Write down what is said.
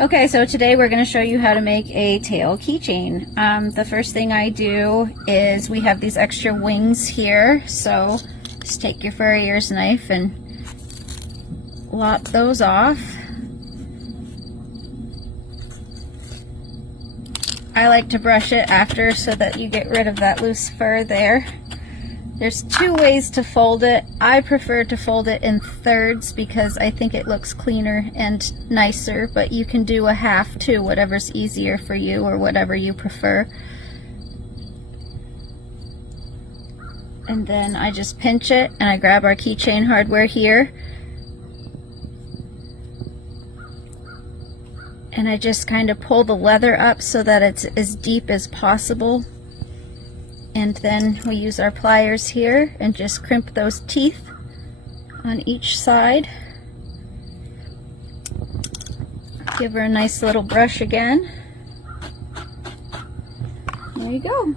Okay, so today we're going to show you how to make a tail keychain. The first thing I do is we have these extra wings here, so just take your farrier's knife and lop those off. I like to brush it after so that you get rid of that loose fur there. There's two ways to fold it. I prefer to fold it in thirds because I think it looks cleaner and nicer, but you can do a half too, whatever's easier for you or whatever you prefer. And then I just pinch it and I grab our keychain hardware here. And I just kind of pull the leather up so that it's as deep as possible. And then we use our pliers here and just crimp those teeth on each side. Give her a nice little brush again. There you go.